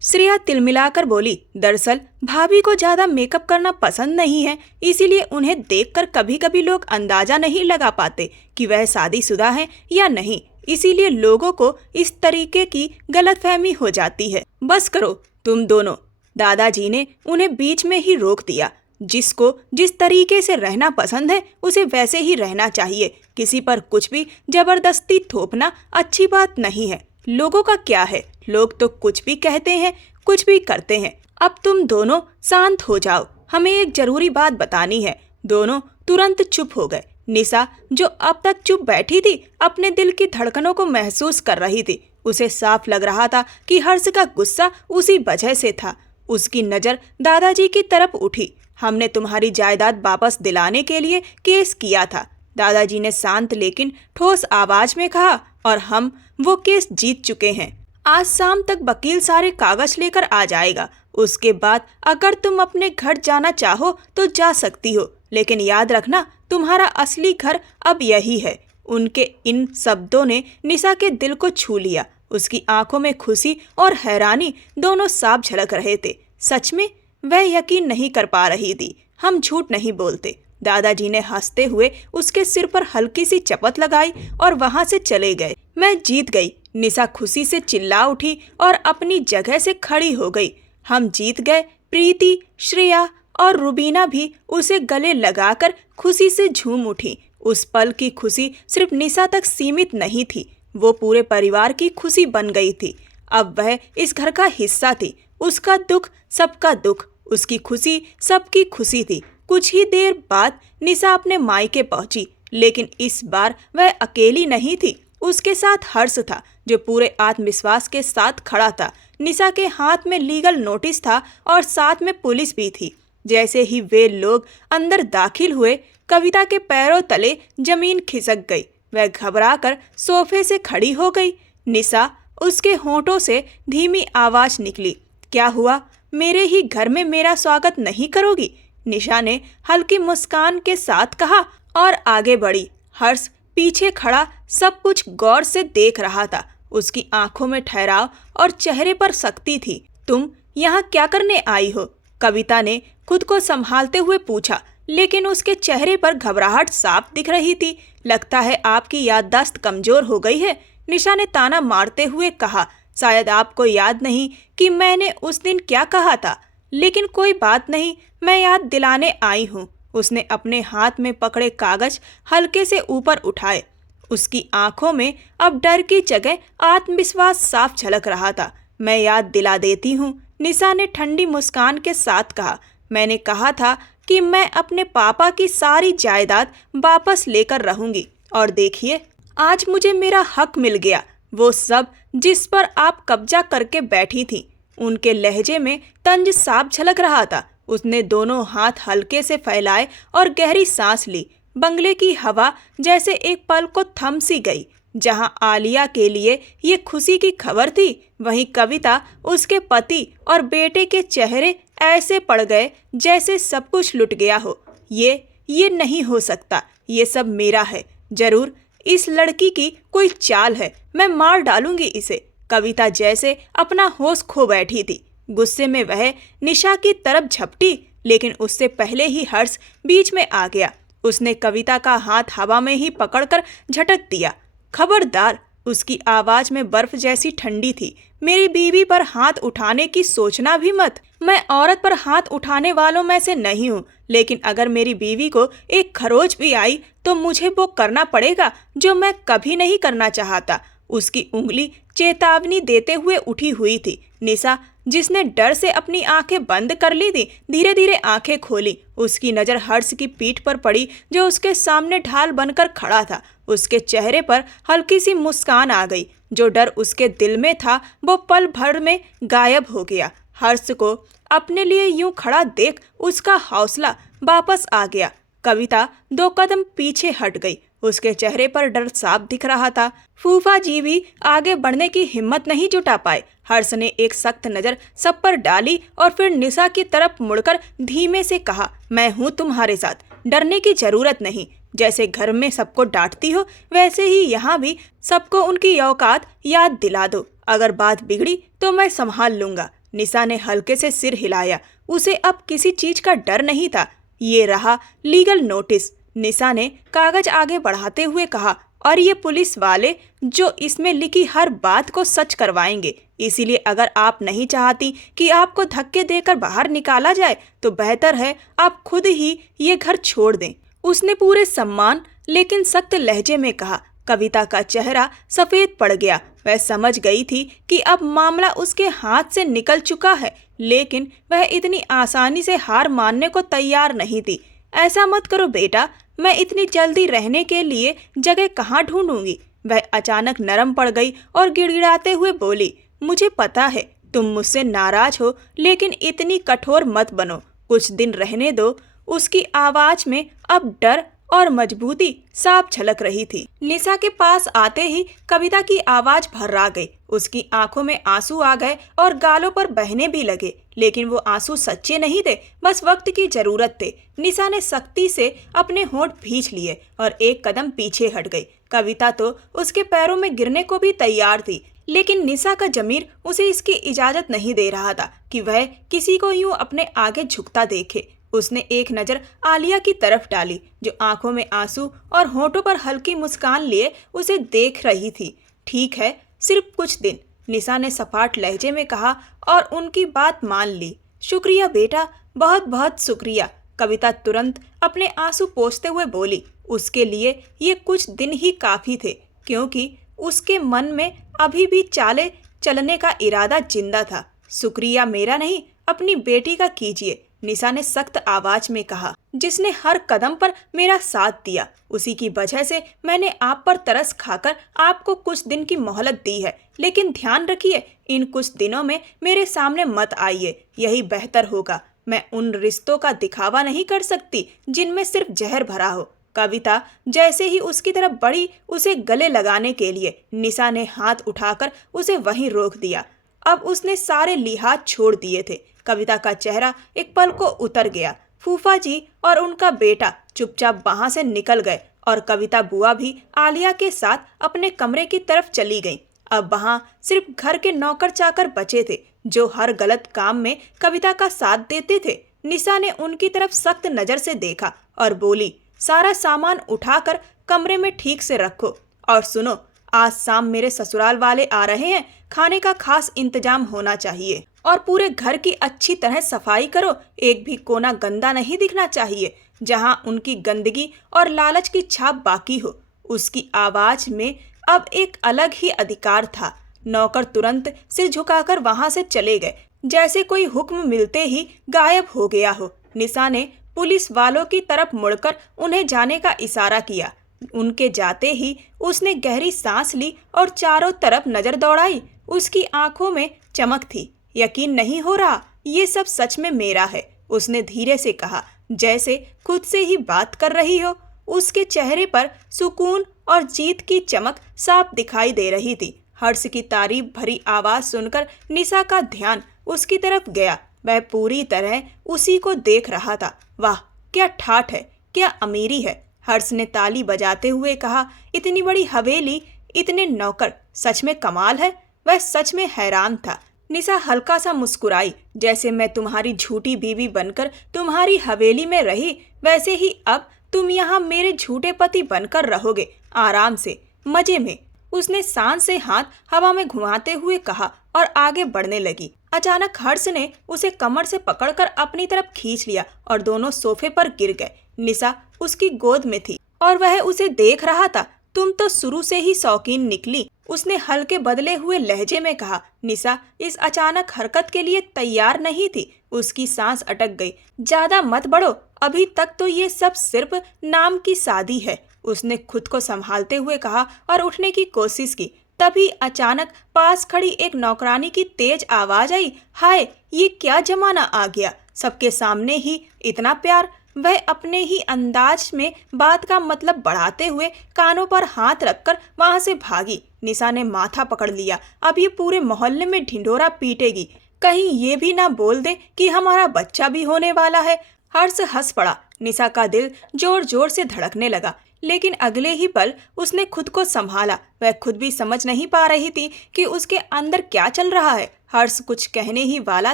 श्रेया तिलमिलाकर बोली, दरअसल भाभी को ज्यादा मेकअप करना पसंद नहीं है, इसीलिए उन्हें देखकर कभी कभी लोग अंदाजा नहीं लगा पाते कि वह शादीशुदा है या नहीं। इसीलिए लोगों को इस तरीके की गलतफहमी हो जाती है। बस करो तुम दोनों। दादाजी ने उन्हें बीच में ही रोक दिया। जिसको जिस तरीके से रहना पसंद है उसे वैसे ही रहना चाहिए। किसी पर कुछ भी जबरदस्ती थोपना अच्छी बात नहीं है। लोगों का क्या है, लोग तो कुछ भी कहते हैं, कुछ भी करते हैं। अब तुम दोनों शांत हो जाओ, हमें एक जरूरी बात बतानी है। दोनों तुरंत चुप हो गए। निशा, जो अब तक चुप बैठी थी, अपने दिल की धड़कनों को महसूस कर रही थी। उसे साफ लग रहा था कि हर्ष का गुस्सा उसी वजह से था। उसकी नज़र दादाजी की तरफ उठी। हमने तुम्हारी जायदाद वापस दिलाने के लिए केस किया था, दादाजी ने शांत लेकिन ठोस आवाज में कहा, और हम वो केस जीत चुके हैं। आज शाम तक वकील सारे कागज लेकर आ जाएगा। उसके बाद अगर तुम अपने घर जाना चाहो तो जा सकती हो, लेकिन याद रखना तुम्हारा असली घर अब यही है। उनके इन शब्दों ने निशा के दिल को छू लिया। उसकी आंखों में खुशी और हैरानी दोनों साफ झलक रहे थे। सच में वह यकीन नहीं कर पा रही थी। हम झूठ नहीं बोलते। दादाजी ने हंसते हुए उसके सिर पर हल्की सी चपत लगाई और वहां से चले गए। मैं जीत गई, निशा खुशी से चिल्ला उठी और अपनी जगह से खड़ी हो गई। हम जीत गए। प्रीति, श्रेया और रुबीना भी उसे गले लगाकर खुशी से झूम उठी। उस पल की खुशी सिर्फ निशा तक सीमित नहीं थी, वो पूरे परिवार की खुशी बन गई थी। अब वह इस घर का हिस्सा थी। उसका दुख सबका दुख, उसकी खुशी सबकी खुशी थी। कुछ ही देर बाद निशा अपने मायके पहुंची, लेकिन इस बार वह अकेली नहीं थी। उसके साथ हर्ष था, जो पूरे आत्मविश्वास के साथ खड़ा था। निशा के हाथ में लीगल नोटिस था और साथ में पुलिस भी थी। जैसे ही वे लोग अंदर दाखिल हुए, कविता के पैरों तले जमीन खिसक गई। वह घबराकर सोफे से खड़ी हो गई। निशा, उसके होंठों से धीमी आवाज निकली, क्या हुआ? मेरे ही घर में मेरा स्वागत नहीं करोगी? निशा ने हल्की मुस्कान के साथ कहा और आगे बढ़ी। हर्ष पीछे खड़ा सब कुछ गौर से देख रहा था। उसकी आंखों में ठहराव और चेहरे पर सख्ती थी। तुम यहाँ क्या करने आई हो? कविता ने खुद को संभालते हुए पूछा, लेकिन उसके चेहरे पर घबराहट साफ दिख रही थी। लगता है आपकी याददाश्त कमजोर हो गई है, निशा ने ताना मारते हुए कहा। शायद आपको याद नहीं कि मैंने उस दिन क्या कहा था, लेकिन कोई बात नहीं, मैं याद दिलाने आई हूँ। उसने अपने हाथ में पकड़े कागज हल्के से ऊपर उठाए। उसकी आंखों में अब डर की जगह आत्मविश्वास साफ झलक रहा था। मैं याद दिला देती हूँ, निशा ने ठंडी मुस्कान के साथ कहा। मैंने कहा था कि मैं अपने पापा की सारी जायदाद वापस लेकर रहूंगी, और देखिए आज मुझे मेरा हक मिल गया। वो सब जिस पर आप कब्जा करके बैठी थी। उनके लहजे में तंज साफ झलक रहा था। उसने दोनों हाथ हल्के से फैलाए और गहरी सांस ली। बंगले की हवा जैसे एक पल को थम सी गई। जहां आलिया के लिए ये खुशी की खबर थी, वहीं कविता, उसके पति और बेटे के चेहरे ऐसे पड़ गए जैसे सब कुछ लुट गया हो। ये नहीं हो सकता, ये सब मेरा है। जरूर इस लड़की की कोई चाल है, मैं मार डालूंगी इसे। कविता जैसे अपना होश खो बैठी थी। गुस्से में वह निशा की तरफ झपटी, लेकिन उससे पहले ही हर्ष बीच में आ गया। उसने कविता का हाथ हवा में ही पकड़कर झटक दिया। खबरदार! उसकी आवाज में बर्फ जैसी ठंडी थी। मेरी बीवी पर हाथ उठाने की सोचना भी मत। मैं औरत पर हाथ उठाने वालों में से नहीं हूँ, लेकिन अगर मेरी बीवी को एक खरोच भी आई तो मुझे वो करना पड़ेगा जो मैं कभी नहीं करना चाहता। उसकी उंगली चेतावनी देते हुए उठी हुई थी। निशा, जिसने डर से अपनी आंखें बंद कर ली थी, धीरे धीरे आंखें खोली। उसकी नज़र हर्ष की पीठ पर पड़ी, जो उसके सामने ढाल बनकर खड़ा था। उसके चेहरे पर हल्की सी मुस्कान आ गई। जो डर उसके दिल में था वो पल भर में गायब हो गया। हर्ष को अपने लिए यूं खड़ा देख उसका हौसला वापस आ गया। कविता 2 कदम पीछे हट गई। उसके चेहरे पर डर साफ दिख रहा था। फूफा जी भी आगे बढ़ने की हिम्मत नहीं जुटा पाए। हर्ष ने एक सख्त नज़र सब पर डाली और फिर निशा की तरफ मुड़कर धीमे से कहा, मैं हूँ तुम्हारे साथ, डरने की जरूरत नहीं। जैसे घर में सबको डांटती हो, वैसे ही यहाँ भी सबको उनकी औकात याद दिला दो। अगर बात बिगड़ी तो मैं संभाल लूंगा। निशा ने हल्के से सिर हिलाया। उसे अब किसी चीज का डर नहीं था। ये रहा लीगल नोटिस। निशा ने कागज आगे बढ़ाते हुए कहा, और ये पुलिस वाले जो इसमें लिखी हर बात को सच करवाएंगे। इसीलिए अगर आप नहीं चाहती कि आपको धक्के देकर बाहर निकाला जाए तो बेहतर है आप खुद ही ये घर छोड़ दें। उसने पूरे सम्मान लेकिन सख्त लहजे में कहा। कविता का चेहरा सफेद पड़ गया। वह समझ गई थी कि अब मामला उसके हाथ से निकल चुका है, लेकिन वह इतनी आसानी से हार मानने को तैयार नहीं थी। ऐसा मत करो बेटा, मैं इतनी जल्दी रहने के लिए जगह कहाँ ढूंढूंगी। वह अचानक नरम पड़ गई और गिड़गिड़ाते हुए बोली, मुझे पता है तुम मुझसे नाराज हो, लेकिन इतनी कठोर मत बनो। कुछ दिन रहने दो। उसकी आवाज में अब डर और मजबूती साफ झलक रही थी। निशा के पास आते ही कविता की आवाज भर्रा गई। उसकी आंखों में आंसू आ गए और गालों पर बहने भी लगे, लेकिन वो आंसू सच्चे नहीं थे, बस वक्त की जरूरत थे। निशा ने सख्ती से अपने होंठ भींच लिए और एक कदम पीछे हट गई। कविता तो उसके पैरों में गिरने को भी तैयार थी, लेकिन निशा का जमीर उसे इसकी इजाजत नहीं दे रहा था कि वह किसी को यूं अपने आगे झुकता देखे। उसने एक नज़र आलिया की तरफ डाली, जो आंखों में आंसू और होठों पर हल्की मुस्कान लिए उसे देख रही थी। ठीक है, सिर्फ कुछ दिन, निशा ने सपाट लहजे में कहा और उनकी बात मान ली। शुक्रिया बेटा, बहुत बहुत शुक्रिया। कविता तुरंत अपने आंसू पोंछते हुए बोली। उसके लिए ये कुछ दिन ही काफ़ी थे, क्योंकि उसके मन में अभी भी चाले चलने का इरादा जिंदा था। शुक्रिया मेरा नहीं, अपनी बेटी का कीजिए, निशा ने सख्त आवाज में कहा। जिसने हर कदम पर मेरा साथ दिया, उसी की वजह से मैंने आप पर तरस खाकर आपको कुछ दिन की मोहलत दी है। लेकिन ध्यान रखिए, इन कुछ दिनों में मेरे सामने मत आइए, यही बेहतर होगा। मैं उन रिश्तों का दिखावा नहीं कर सकती जिनमें सिर्फ जहर भरा हो। कविता जैसे ही उसकी तरफ बढ़ी उसे गले लगाने के लिए, निशा ने हाथ उठाकर उसे वहीं रोक दिया। अब उसने सारे लिहाज छोड़ दिए थे। कविता का चेहरा एक पल को उतर गया। फूफा जी और उनका बेटा चुपचाप वहां से निकल गए और कविता बुआ भी आलिया के साथ अपने कमरे की तरफ चली गईं। अब वहां सिर्फ घर के नौकर चाकर बचे थे, जो हर गलत काम में कविता का साथ देते थे। निशा ने उनकी तरफ सख्त नजर से देखा और बोली, सारा सामान उठाकर कमरे में ठीक से रखो। और सुनो, आज शाम मेरे ससुराल वाले आ रहे हैं, खाने का खास इंतजाम होना चाहिए और पूरे घर की अच्छी तरह सफाई करो। एक भी कोना गंदा नहीं दिखना चाहिए। जहां उनकी गंदगी और लालच की छाप बाकी हो। उसकी आवाज में अब एक अलग ही अधिकार था। नौकर तुरंत सिर झुकाकर वहां से चले गए, जैसे कोई हुक्म मिलते ही गायब हो गया हो। निशा ने पुलिस वालों की तरफ मुड़कर उन्हें जाने का इशारा किया। उनके जाते ही उसने गहरी सांस ली और चारों तरफ नजर दौड़ाई। उसकी आंखों में चमक थी। यकीन नहीं हो रहा, ये सब सच में मेरा है, उसने धीरे से कहा, जैसे खुद से ही बात कर रही हो। उसके चेहरे पर सुकून और जीत की चमक साफ दिखाई दे रही थी। हर्ष की तारीफ भरी आवाज सुनकर निशा का ध्यान उसकी तरफ गया। वह पूरी तरह उसी को देख रहा था। वाह, क्या ठाठ है, क्या अमीरी है, हर्ष ने ताली बजाते हुए कहा। इतनी बड़ी हवेली, इतने नौकर, सच में कमाल है। वह सच में हैरान था। निशा हल्का सा मुस्कुराई। जैसे मैं तुम्हारी झूठी बीवी बनकर तुम्हारी हवेली में रही, वैसे ही अब तुम यहाँ मेरे झूठे पति बनकर रहोगे, आराम से, मजे में। उसने शान से हाथ हवा में घुमाते हुए कहा और आगे बढ़ने लगी। अचानक हर्ष ने उसे कमर से पकड़कर अपनी तरफ खींच लिया और दोनों सोफे पर गिर गए। निशा उसकी गोद में थी और वह उसे देख रहा था। तुम तो शुरू से ही शौकीन निकली, उसने हल्के बदले हुए लहजे में कहा। निशा इस अचानक हरकत के लिए तैयार नहीं थी। उसकी सांस अटक गई। ज्यादा मत बढ़ो, अभी तक तो ये सब सिर्फ नाम की शादी है, उसने खुद को संभालते हुए कहा और उठने की कोशिश की। तभी अचानक पास खड़ी एक नौकरानी की तेज आवाज आई। हाय, ये क्या जमाना आ गया, सबके सामने ही इतना प्यार। वह अपने ही अंदाज में बात का मतलब बढ़ाते हुए कानों पर हाथ रखकर वहां से भागी। निशा ने माथा पकड़ लिया। अब ये पूरे मोहल्ले में ढिंढोरा पीटेगी, कहीं ये भी ना बोल दे कि हमारा बच्चा भी होने वाला है। हर्ष हंस पड़ा। निशा का दिल जोर जोर से धड़कने लगा, लेकिन अगले ही पल उसने खुद को संभाला। वह खुद भी समझ नहीं पा रही थी कि उसके अंदर क्या चल रहा है। हर्ष कुछ कहने ही वाला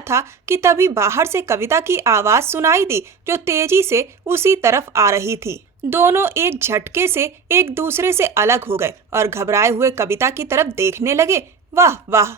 था कि तभी बाहर से कविता की आवाज सुनाई दी, जो तेजी से उसी तरफ आ रही थी। दोनों एक झटके से एक दूसरे से अलग हो गए और घबराए हुए कविता की तरफ देखने लगे। वाह वाह,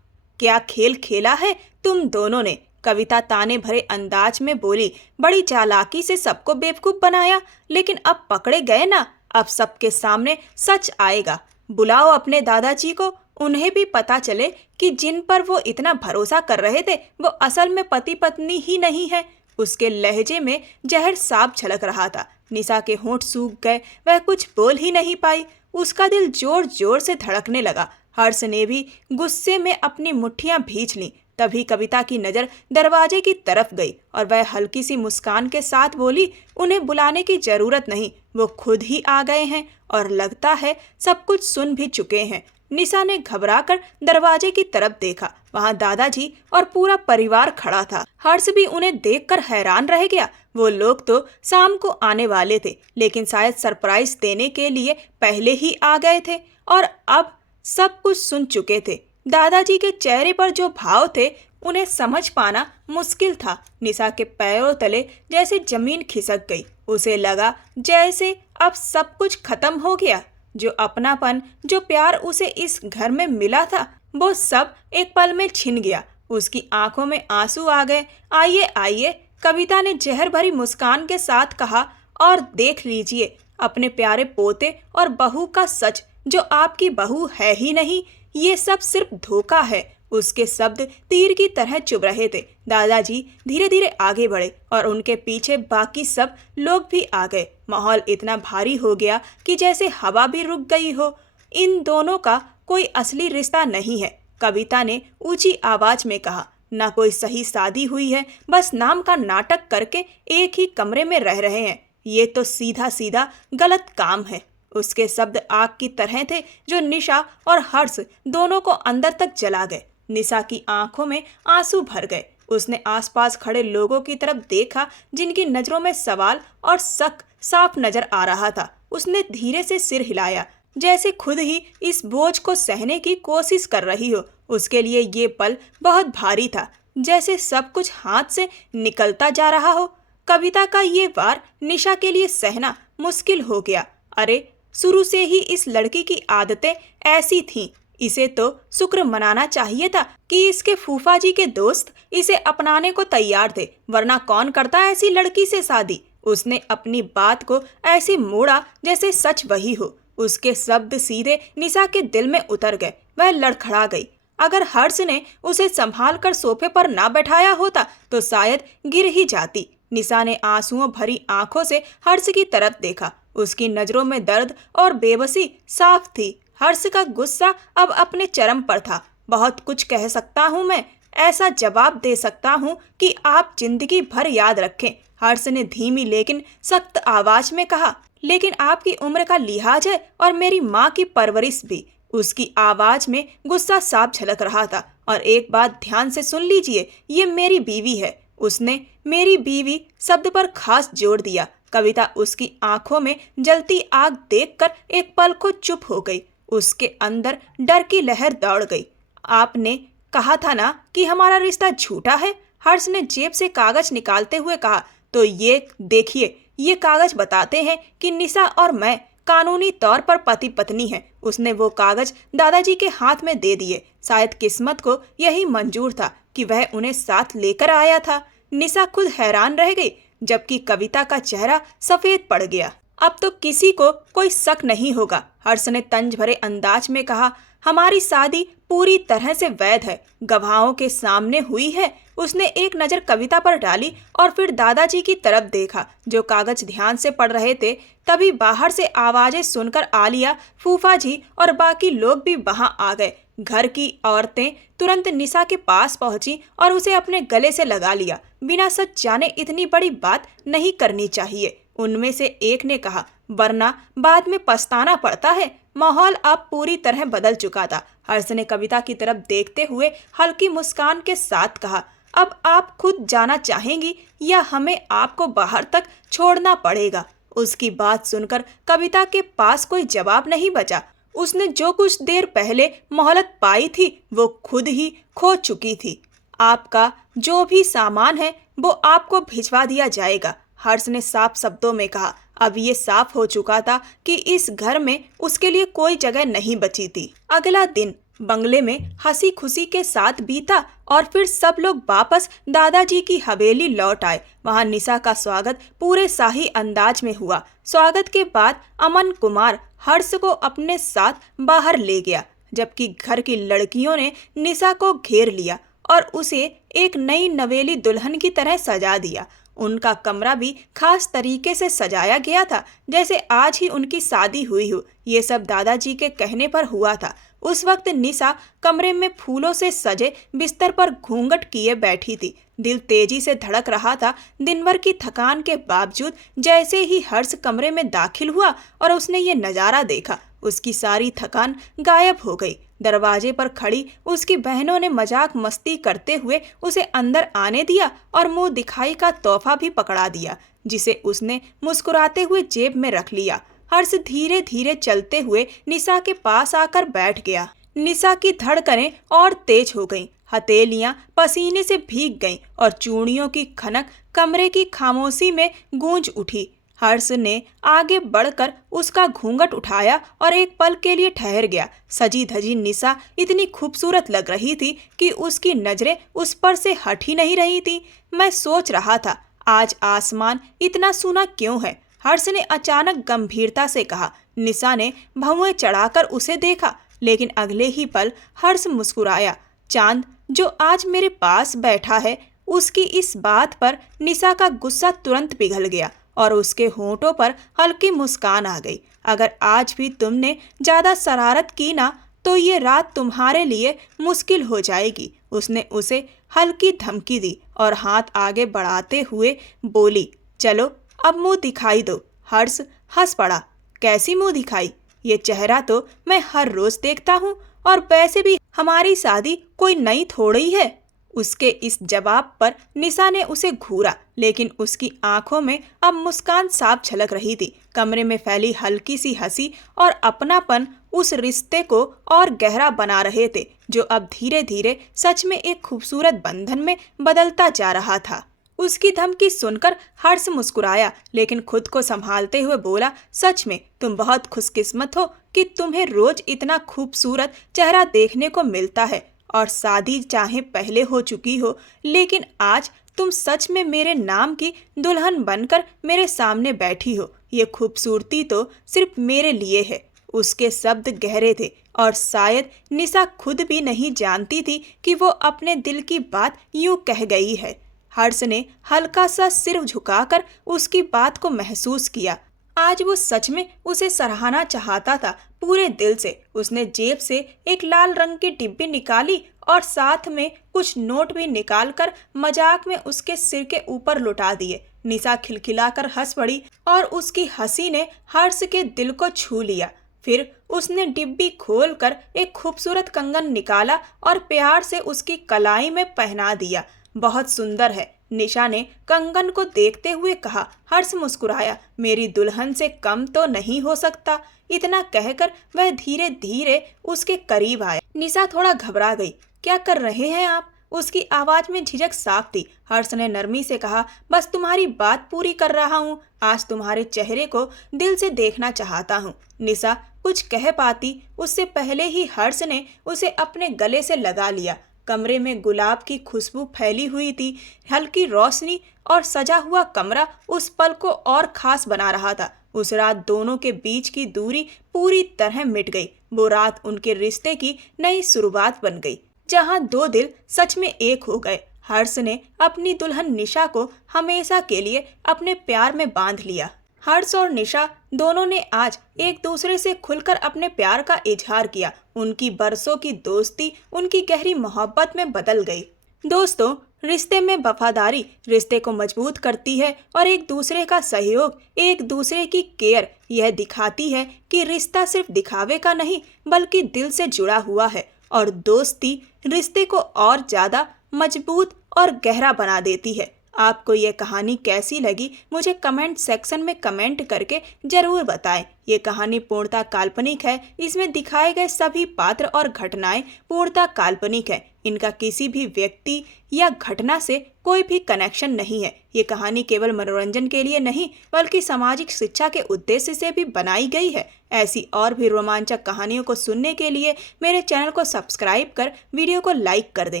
क्या खेल खेला है तुम दोनों ने, कविता ताने भरे अंदाज में बोली। बड़ी चालाकी से सबको बेवकूफ बनाया, लेकिन अब पकड़े गए ना, अब सबके सामने सच आएगा। बुलाओ अपने दादाजी को, उन्हें भी पता चले कि जिन पर वो इतना भरोसा कर रहे थे वो असल में पति पत्नी ही नहीं है। उसके लहजे में जहर साफ झलक रहा था। निशा के होंठ सूख गए, वह कुछ बोल ही नहीं पाई। उसका दिल जोर जोर से धड़कने लगा। हर्ष ने भी गुस्से में अपनी मुट्ठियां भींच लीं। तभी कविता की नज़र दरवाजे की तरफ गई और वह हल्की सी मुस्कान के साथ बोली, उन्हें बुलाने की जरूरत नहीं, वो खुद ही आ गए हैं और लगता है सब कुछ सुन भी चुके हैं। निशा ने घबराकर दरवाजे की तरफ देखा। वहां दादाजी और पूरा परिवार खड़ा था। हर्ष भी उन्हें देखकर हैरान रह गया। वो लोग तो शाम को आने वाले थे, लेकिन शायद सरप्राइज देने के लिए पहले ही आ गए थे और अब सब कुछ सुन चुके थे। दादाजी के चेहरे पर जो भाव थे उन्हें समझ पाना मुश्किल था। निशा के पैरों तले जैसे जमीन खिसक गई। उसे लगा जैसे अब सब कुछ खत्म हो गया। जो अपनापन, जो प्यार उसे इस घर में मिला था, वो सब एक पल में छिन गया। उसकी आंखों में आंसू आ गए। आइए आइए, कविता ने जहर भरी मुस्कान के साथ कहा, और देख लीजिए अपने प्यारे पोते और बहू का सच, जो आपकी बहू है ही नहीं। ये सब सिर्फ धोखा है। उसके शब्द तीर की तरह चुभ रहे थे। दादाजी धीरे धीरे आगे बढ़े और उनके पीछे बाकी सब लोग भी आ गए। माहौल इतना भारी हो गया कि जैसे हवा भी रुक गई हो। इन दोनों का कोई असली रिश्ता नहीं है, कविता ने ऊंची आवाज में कहा। ना कोई सही शादी हुई है, बस नाम का नाटक करके एक ही कमरे में रह रहे हैं। ये तो सीधा सीधा गलत काम है। उसके शब्द आग की तरह थे, जो निशा और हर्ष दोनों को अंदर तक जला गए। निशा की आंखों में आंसू भर गए। उसने आसपास खड़े लोगों की तरफ देखा, जिनकी नजरों में सवाल और शक साफ नजर आ रहा था। उसने धीरे से सिर हिलाया, जैसे खुद ही इस बोझ को सहने की कोशिश कर रही हो। उसके लिए ये पल बहुत भारी था, जैसे सब कुछ हाथ से निकलता जा रहा हो। कविता का ये वार निशा के लिए सहना मुश्किल हो गया। अरे शुरू से ही इस लड़की की आदतें ऐसी थीं। इसे तो शुक्र मनाना चाहिए था कि इसके फूफा जी के दोस्त इसे अपनाने को तैयार थे, वरना कौन करता ऐसी लड़की से शादी। उसने अपनी बात को ऐसे मोड़ा जैसे सच वही हो। उसके शब्द सीधे निशा के दिल में उतर गए। वह लड़खड़ा गई। अगर हर्ष ने उसे संभाल कर सोफे पर ना बैठाया होता तो शायद गिर ही जाती। निशा ने आंसुओं भरी आंखों से हर्ष की तरफ देखा। उसकी नजरों में दर्द और बेबसी साफ थी। हर्ष का गुस्सा अब अपने चरम पर था। बहुत कुछ कह सकता हूँ मैं, ऐसा जवाब दे सकता हूँ कि आप जिंदगी भर याद रखें, हर्ष ने धीमी लेकिन सख्त आवाज में कहा। लेकिन आपकी उम्र का लिहाज है और मेरी माँ की परवरिश भी। उसकी आवाज में गुस्सा साफ झलक रहा था। और एक बात ध्यान से सुन लीजिए, ये मेरी बीवी है। उसने मेरी बीवी शब्द पर खास जोर दिया। कविता उसकी आंखों में जलती आग देखकर एक पल को चुप हो गई। उसके अंदर डर की लहर दौड़ गई। आपने कहा था ना कि हमारा रिश्ता झूठा है, हर्ष ने जेब से कागज निकालते हुए कहा। तो ये देखिए, ये कागज बताते हैं कि निशा और मैं कानूनी तौर पर पति पत्नी हैं। उसने वो कागज दादाजी के हाथ में दे दिए। शायद किस्मत को यही मंजूर था कि वह उन्हें साथ लेकर आया था। निशा खुद हैरान रह गई, जबकि कविता का चेहरा सफेद पड़ गया। अब तो किसी को कोई शक नहीं होगा, हर्ष ने तंज भरे अंदाज में कहा। हमारी शादी पूरी तरह से वैध है, गवाहों के सामने हुई है। उसने एक नज़र कविता पर डाली और फिर दादाजी की तरफ देखा, जो कागज ध्यान से पढ़ रहे थे। तभी बाहर से आवाजें सुनकर आलिया, फूफा जी और बाकी लोग भी वहां आ गए। घर की औरतें तुरंत निशा के पास पहुंची और उसे अपने गले से लगा लिया। बिना सच जाने इतनी बड़ी बात नहीं करनी चाहिए, उनमें से एक ने कहा, वरना बाद में पछताना पड़ता है। माहौल अब पूरी तरह बदल चुका था। हर्ष ने कविता की तरफ देखते हुए हल्की मुस्कान के साथ कहा, अब आप खुद जाना चाहेंगी या हमें आपको बाहर तक छोड़ना पड़ेगा। उसकी बात सुनकर कविता के पास कोई जवाब नहीं बचा। उसने जो कुछ देर पहले मोहलत पाई थी वो खुद ही खो चुकी थी। आपका जो भी सामान है वो आपको भिजवा दिया जाएगा, हर्ष ने साफ शब्दों में कहा। अब ये साफ हो चुका था कि इस घर में उसके लिए कोई जगह नहीं बची थी। अगला दिन बंगले में हंसी खुशी के साथ बीता और फिर सब लोग वापस दादाजी की हवेली लौट आए। वहां निशा का स्वागत पूरे शाही अंदाज में हुआ। स्वागत के बाद अमन कुमार हर्ष को अपने साथ बाहर ले गया, जबकि घर की लड़कियों ने निशा को घेर लिया और उसे एक नई नवेली दुल्हन की तरह सजा दिया। उनका कमरा भी खास तरीके से सजाया गया था, जैसे आज ही उनकी शादी हुई हो। ये सब दादाजी के कहने पर हुआ था। उस वक्त निशा कमरे में फूलों से सजे बिस्तर पर घूंघट किए बैठी थी। दिल तेजी से धड़क रहा था। दिन भर की थकान के बावजूद जैसे ही हर्ष कमरे में दाखिल हुआ और उसने ये नज़ारा देखा, उसकी सारी थकान गायब हो गई। दरवाजे पर खड़ी उसकी बहनों ने मजाक मस्ती करते हुए उसे अंदर आने दिया और मुंह दिखाई का तोहफा भी पकड़ा दिया, जिसे उसने मुस्कुराते हुए जेब में रख लिया। हर्ष धीरे धीरे चलते हुए निशा के पास आकर बैठ गया। निशा की धड़कनें और तेज हो गईं, हथेलियां पसीने से भीग गईं और चूड़ियों की खनक कमरे की खामोशी में गूंज उठी। हर्ष ने आगे बढ़कर उसका घूंघट उठाया और एक पल के लिए ठहर गया। सजी धजी निशा इतनी खूबसूरत लग रही थी कि उसकी नजरें उस पर से हट ही नहीं रही थी। मैं सोच रहा था, आज आसमान इतना सूना क्यों है, हर्ष ने अचानक गंभीरता से कहा। निशा ने भौंवे चढ़ाकर उसे देखा, लेकिन अगले ही पल हर्ष मुस्कुराया। चांद जो आज मेरे पास बैठा है, उसकी इस बात पर निशा का गुस्सा तुरंत पिघल गया और उसके होंठों पर हल्की मुस्कान आ गई। अगर आज भी तुमने ज्यादा शरारत की ना तो ये रात तुम्हारे लिए मुश्किल हो जाएगी। उसने उसे हल्की धमकी दी और हाथ आगे बढ़ाते हुए बोली, चलो अब मुंह दिखाई दो। हर्ष हंस पड़ा। कैसी मुंह दिखाई? ये चेहरा तो मैं हर रोज देखता हूँ और वैसे भी हमारी शादी कोई नई थोड़ी है। उसके इस जवाब पर निशा ने उसे घूरा, लेकिन उसकी आंखों में अब मुस्कान साफ झलक रही थी। कमरे में फैली हल्की सी हंसी और अपनापन उस रिश्ते को और गहरा बना रहे थे, जो अब धीरे धीरे सच में एक खूबसूरत बंधन में बदलता जा रहा था। उसकी धमकी सुनकर हर्ष मुस्कुराया, लेकिन खुद को संभालते हुए बोला, सच में तुम बहुत खुशकिस्मत हो कि तुम्हें रोज इतना खूबसूरत चेहरा देखने को मिलता है और शादी चाहे पहले हो चुकी हो, लेकिन आज तुम सच में मेरे नाम की दुल्हन बनकर मेरे सामने बैठी हो। ये खूबसूरती तो सिर्फ मेरे लिए है। उसके शब्द गहरे थे और शायद निशा खुद भी नहीं जानती थी कि वो अपने दिल की बात यूं कह गई है। हर्ष ने हल्का सा सिर झुकाकर उसकी बात को महसूस किया। आज वो सच में उसे सराहना चाहता था, पूरे दिल से। उसने जेब से एक लाल रंग की डिब्बी निकाली और साथ में कुछ नोट भी निकालकर मजाक में उसके सिर के ऊपर लुटा दिए। निशा खिलखिलाकर हंस पड़ी और उसकी हंसी ने हर्ष के दिल को छू लिया। फिर उसने डिब्बी खोलकर एक खूबसूरत कंगन निकाला और प्यार से उसकी कलाई में पहना दिया। बहुत सुंदर है, निशा ने कंगन को देखते हुए कहा। हर्ष मुस्कुराया, मेरी दुल्हन से कम तो नहीं हो सकता। इतना कहकर वह धीरे धीरे उसके करीब आया। निशा थोड़ा घबरा गई। क्या कर रहे हैं आप? उसकी आवाज में झिझक साफ थी। हर्ष ने नरमी से कहा, बस तुम्हारी बात पूरी कर रहा हूँ। आज तुम्हारे चेहरे को दिल से देखना चाहता हूँ। निशा कुछ कह पाती उससे पहले ही हर्ष ने उसे अपने गले से लगा लिया। कमरे में गुलाब की खुशबू फैली हुई थी। हल्की रोशनी और सजा हुआ कमरा उस पल को और खास बना रहा था। उस रात दोनों के बीच की दूरी पूरी तरह मिट गई। वो रात उनके रिश्ते की नई शुरुआत बन गई, जहां दो दिल सच में एक हो गए। हर्ष ने अपनी दुल्हन निशा को हमेशा के लिए अपने प्यार में बांध लिया। हर्ष और निशा दोनों ने आज एक दूसरे से खुलकर अपने प्यार का इजहार किया। उनकी बरसों की दोस्ती उनकी गहरी मोहब्बत में बदल गई। दोस्तों, रिश्ते में वफादारी रिश्ते को मजबूत करती है और एक दूसरे का सहयोग, एक दूसरे की केयर यह दिखाती है कि रिश्ता सिर्फ दिखावे का नहीं बल्कि दिल से जुड़ा हुआ है। और दोस्ती रिश्ते को और ज़्यादा मजबूत और गहरा बना देती है। आपको ये कहानी कैसी लगी मुझे कमेंट सेक्शन में कमेंट करके ज़रूर बताएं। ये कहानी पूर्णतः काल्पनिक है। इसमें दिखाए गए सभी पात्र और घटनाएं पूर्णतः काल्पनिक है। इनका किसी भी व्यक्ति या घटना से कोई भी कनेक्शन नहीं है। ये कहानी केवल मनोरंजन के लिए नहीं बल्कि सामाजिक शिक्षा के उद्देश्य से भी बनाई गई है। ऐसी और भी रोमांचक कहानियों को सुनने के लिए मेरे चैनल को सब्सक्राइब कर वीडियो को लाइक कर दें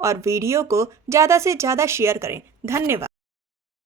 और वीडियो को ज़्यादा से ज़्यादा शेयर करें। धन्यवाद।